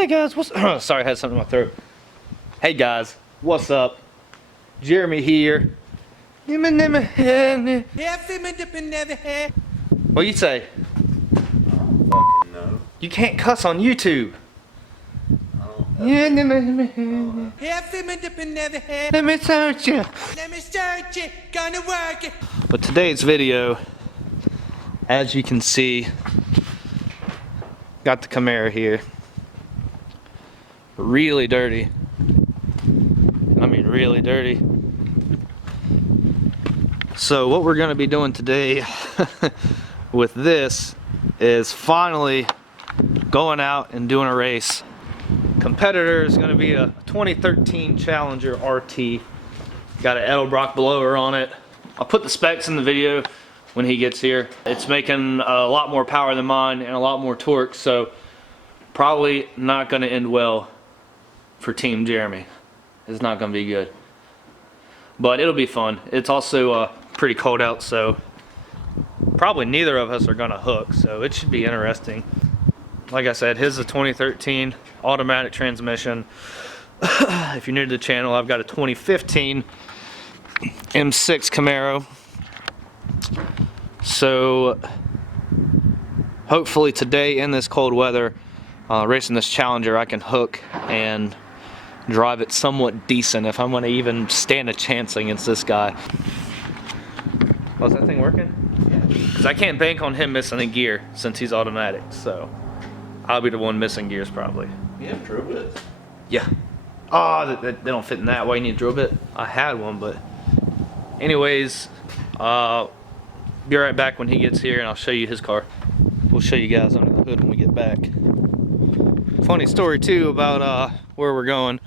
Hey guys, what's sorry, I had something in my throat. Hey guys, what's up? Jeremy here. What do you say? No. You can't cuss on YouTube. Let me search you. Gonna work it. But today's video, as you can see, got the Camaro here. Really dirty. I mean really dirty. So what we're gonna be doing today with this is finally going out and doing a race. Competitor is gonna be a 2013 Challenger RT. Got an Edelbrock blower on it. I'll put the specs in the video when he gets here. It's making a lot more power than mine and a lot more torque, so probably not gonna end well for Team Jeremy. It's not gonna be good, but it'll be fun. It's also pretty cold out, so probably neither of us are gonna hook, so it should be interesting. Like I said, his is a 2013 automatic transmission. If you're new to the channel, I've got a 2015 M6 Camaro. So hopefully today in this cold weather, racing this Challenger, I can hook and drive it somewhat decent if I'm going to even stand a chance against this guy. Oh, is that thing working? Yeah. Because I can't bank on him missing a gear since he's automatic, so I'll be the one missing gears probably. You have drill bits? Yeah. Oh, they don't fit in that. Why you need a drill bit? I had one, but anyways, be right back when he gets here and I'll show you his car. We'll show you guys under the hood when we get back. Funny story too about where we're going.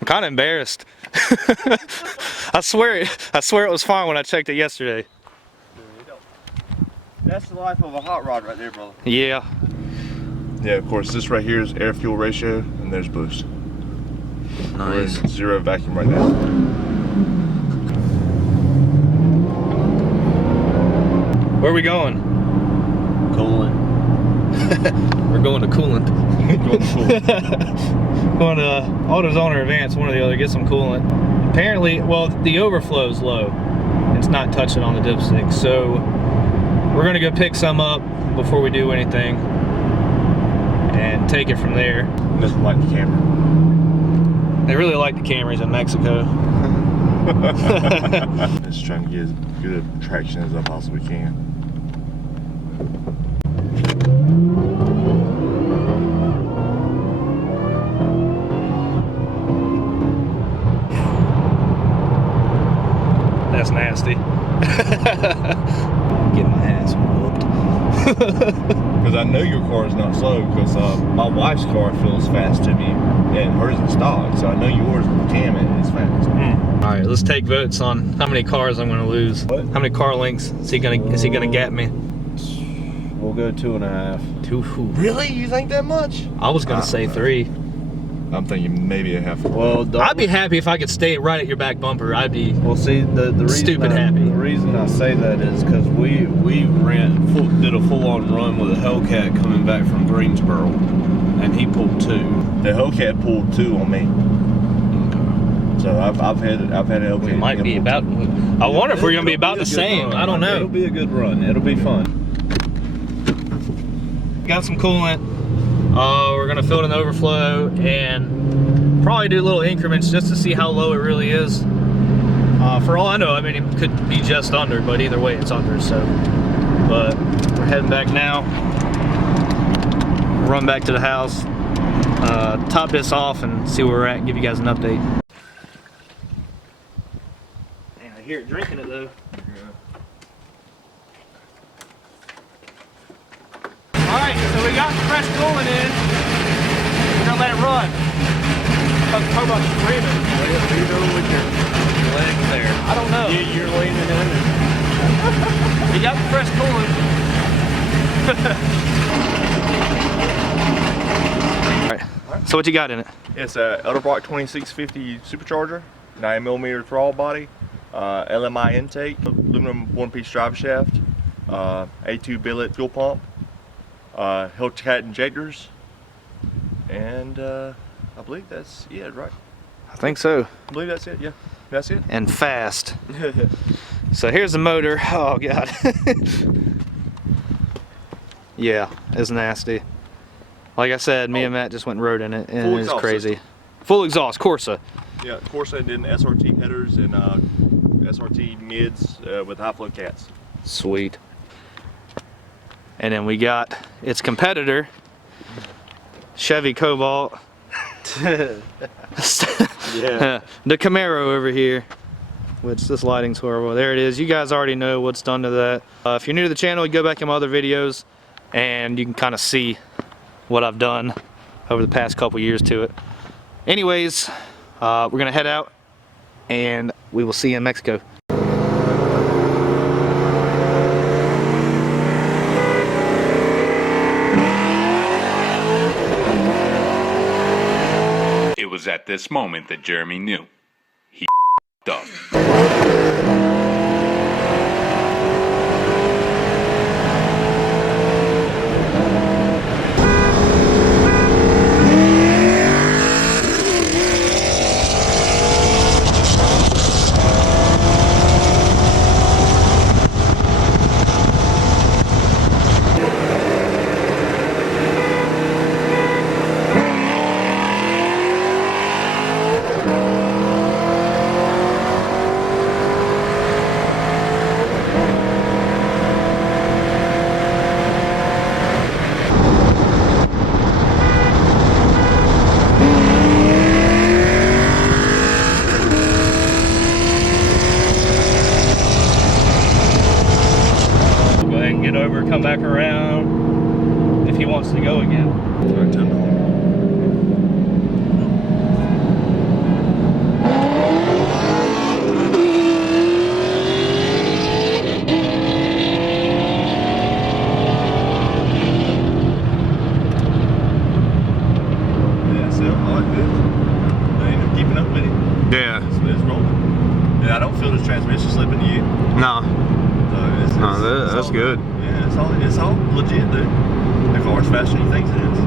I'm kind of embarrassed. I swear it was fine when I checked it yesterday. That's the life of a hot rod right there, brother. Yeah. Yeah, of course, this right here is air fuel ratio, and there's boost. Nice. We're in zero vacuum right now. Where are we going? Coolant. We're going to coolant. Going to coolant. Going to AutoZone or Advance, one or the other, get some coolant. Apparently, well, the overflow's low. It's not touching on the dipstick, so we're gonna go pick some up before we do anything and take it from there. Doesn't like the camera. They really like the Camrys in Mexico. Just trying to get as good traction as I possibly can. That's nasty. Get my ass whooped. Because I know your car is not slow, because my wife's car feels fast to me, and hers is stock, so I know yours can is fast. All right, let's take votes on how many cars I'm going to lose. What? How many car lengths is he gonna get me? We'll go 2.5. 2. Really? You think that much? I was gonna say 3. I'm thinking maybe a half. Well, I'd be happy if I could stay right at your back bumper. I'd be. Well, see, the reason Stupid happy. The reason I say that is because we did a full-on run with a Hellcat coming back from Greensboro, and he pulled 2. The Hellcat pulled 2 on me. So I've had a Hellcat. We might be about. I wonder if we're gonna be about the same. I don't know. It'll be a good run. It'll be fun. Got some coolant. We're gonna fill it in the overflow and probably do little increments just to see how low it really is. For all I know, I mean, it could be just under, but either way, it's under. So, but we're heading back now. Run back to the house, top this off, and see where we're at, and give you guys an update. Man, I hear it drinking it though. Alright, so we got fresh coolant in. We're gonna let it run. Talk about screaming. What are you doing with your legs there? I don't know. You're leaning in. We got the fresh coolant. Alright, so what you got in it? It's a Edelbrock 2650 supercharger, 9mm throttle body, LMI intake, aluminum one-piece drive shaft, A2 billet fuel pump, Hellcat injectors, And I believe that's it, right? I think so. I believe that's it, yeah. That's it. And fast. So here's the motor. Oh God. Yeah, it's nasty. Like I said, me and Matt just went and rode in it, and it's crazy. System. Full exhaust, Corsa. Yeah, Corsa, and then SRT headers and SRT mids with high flow cats. Sweet. And then we got its competitor, Chevy Cobalt. Yeah. The Camaro over here, which this lighting's horrible. There it is. You guys already know what's done to that. If you're new to the channel, you go back in my other videos and you can kind of see what I've done over the past couple years to it. Anyways, we're gonna head out and we will see you in Mexico. It was at this moment that Jeremy knew he up. Get over, come back around if he wants to go again. Yeah, so I like this. I end up keeping up with it. Yeah. It's rolling. And I don't feel the transmission slipping to you. No. So That's all good. Yeah, it's all legit, dude. The car's faster than you think it is.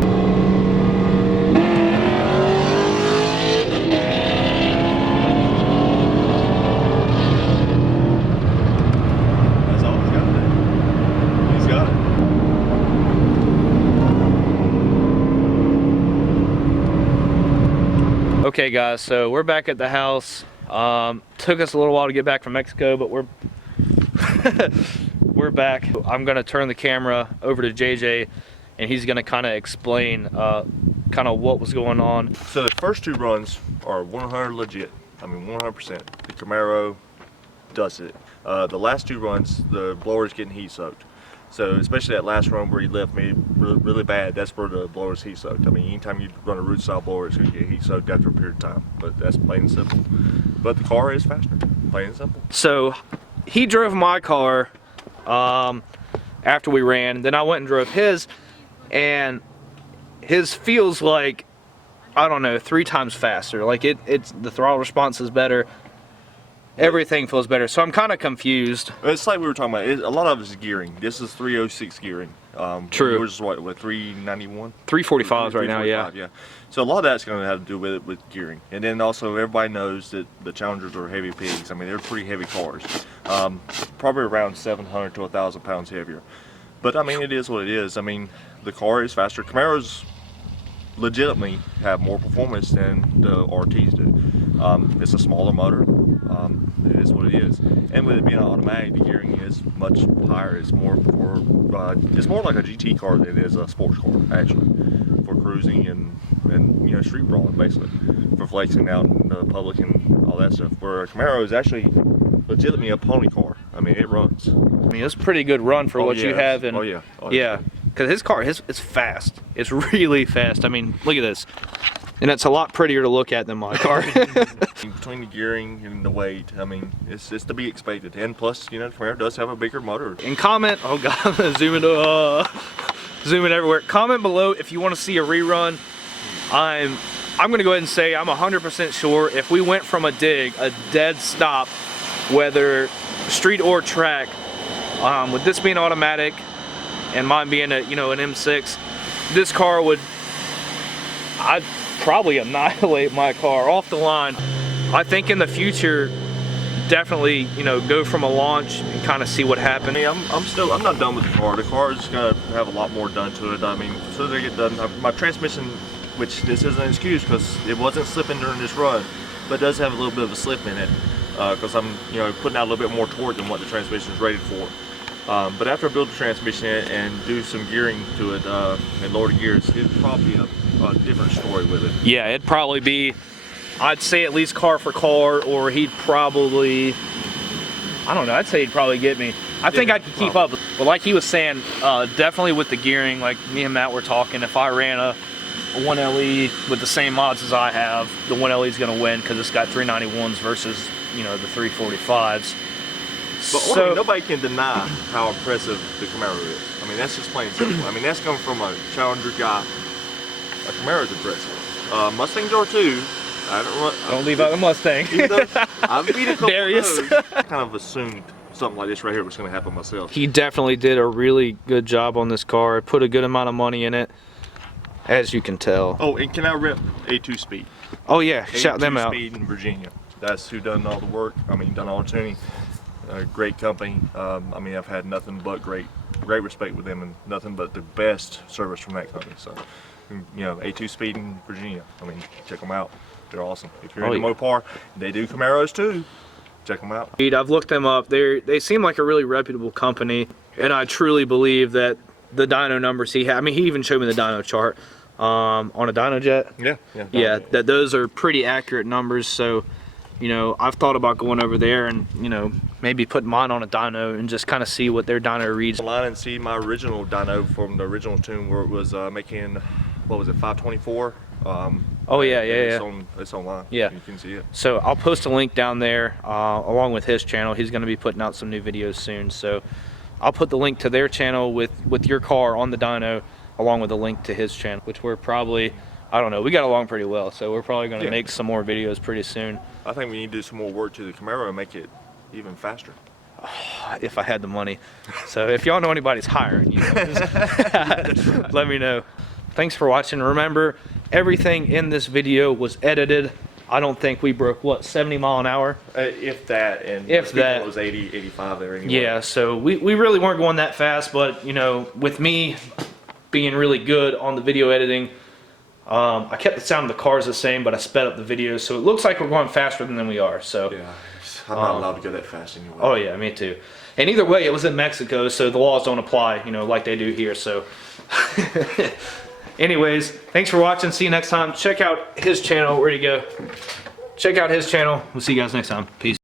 That's all he's got to do. He's got it. Okay guys, so we're back at the house. Took us a little while to get back from Mexico, but we're we're back. I'm gonna turn the camera over to JJ and he's gonna kind of explain kind of what was going on. So the first two runs are 100 legit. I mean 100%. The Camaro does it. The last two runs, the blower's getting heat soaked. So especially that last run where he left me really bad, that's where the blower's heat soaked. I mean, anytime you run a root style blower, it's going to get heat soaked after a period of time. But that's plain and simple. But the car is faster, plain and simple. So he drove my car after we ran, then I went and drove his, and his feels like, I don't know, 3 times faster. Like it's the throttle response is better. Everything feels better, so I'm kind of confused. It's like we were talking about. A lot of it is gearing. This is 306 gearing. True. Yours is what 391? 345s right now, yeah. Yeah. So a lot of that's going to have to do with it with gearing, and then also everybody knows that the Challengers are heavy pigs. I mean, they're pretty heavy cars. Probably around 700 to 1,000 pounds heavier. But I mean, it is what it is. I mean, the car is faster. Camaros legitimately have more performance than the RTs do. It's a smaller motor. It is what it is, and with it being automatic, the gearing is much higher. It's more for it's more like a GT car than it is a sports car, actually, for cruising and you know, street brawling, basically, for flexing out in the public and all that stuff. Where a Camaro is actually legitimately a pony car. I mean, it runs. I mean, it's a pretty good run for what you have. And yeah, because his car, it's fast. It's really fast. I mean, look at this. And it's a lot prettier to look at than my car. Between the gearing and the weight, I mean, it's to be expected. And plus, you know, the Camaro does have a bigger motor. And comment, oh God, zooming everywhere. Comment below if you want to see a rerun. I'm gonna go ahead and say I'm 100% sure if we went from a dig, a dead stop, whether street or track, with this being automatic and mine being a, you know, an M6, this car would, I'd probably annihilate my car off the line. I think in the future, definitely, you know, go from a launch and kind of see what happens. I mean, I'm not done with the car. The car is gonna have a lot more done to it. I mean, as soon as I get done, my transmission, which this isn't an excuse because it wasn't slipping during this run, but it does have a little bit of a slip in it because I'm, you know, putting out a little bit more torque than what the transmission is rated for. But after I build the transmission and do some gearing to it and lower the gears, it'd probably be a different story with it. Yeah, it'd probably be, I'd say at least car for car, or he'd probably, I don't know, I'd say he'd probably get me. I think I could keep up. But like he was saying, definitely with the gearing, like me and Matt were talking, if I ran a 1LE with the same mods as I have, the 1LE is going to win because it's got 391s versus, you know, the 345s. But So, I mean, nobody can deny how impressive the Camaro is. I mean, that's just plain simple. I mean, that's coming from a Challenger guy. A Camaro's impressive. Mustangs are too. don't leave out the Mustang. I've beat a couple Darius. of those. I kind of assumed something like this right here was going to happen myself. He definitely did a really good job on this car. Put a good amount of money in it, as you can tell. Oh, and can I rep A2 Speed? Oh yeah, shout them out. A2 Speed in Virginia. That's who done all the work. I mean, done all the tuning. Great company. I mean, I've had nothing but great respect with them, and nothing but the best service from that company. So, you know, A2 Speed in Virginia. I mean, check them out. They're awesome. If you're into Mopar, they do Camaros too. Check them out. I've looked them up. They seem like a really reputable company, and I truly believe that the dyno numbers he had. I mean, he even showed me the dyno chart on a dyno jet. Yeah. That those are pretty accurate numbers. So, you know, I've thought about going over there and, you know, maybe put mine on a dyno and just kind of see what their dyno reads. Online and see my original dyno from the original tune where it was making, what was it, 524. Oh yeah. It's online. Yeah, you can see it. So I'll post a link down there along with his channel. He's going to be putting out some new videos soon, so I'll put the link to their channel with your car on the dyno along with a link to his channel, which we're probably, I don't know, we got along pretty well, so we're probably going to make some more videos pretty soon. I think we need to do some more work to the Camaro and make it even faster. If I had the money. So if y'all know anybody's hiring, you know, just let me know. Thanks for watching. Remember, everything in this video was edited. I don't think we broke, what, 70 mile an hour? If that, and if that. It was 80, 85 there anyway. Yeah, so we really weren't going that fast, but, you know, with me being really good on the video editing, I kept the sound of the cars the same, but I sped up the video, so it looks like we're going faster than we are. So yeah, I'm not allowed to go that fast anyway. Oh yeah, me too. And either way, it was in Mexico, so the laws don't apply, you know, like they do here. So anyways, thanks for watching. See you next time. Check out his channel. Where'd he go? Check out his channel. We'll see you guys next time. Peace.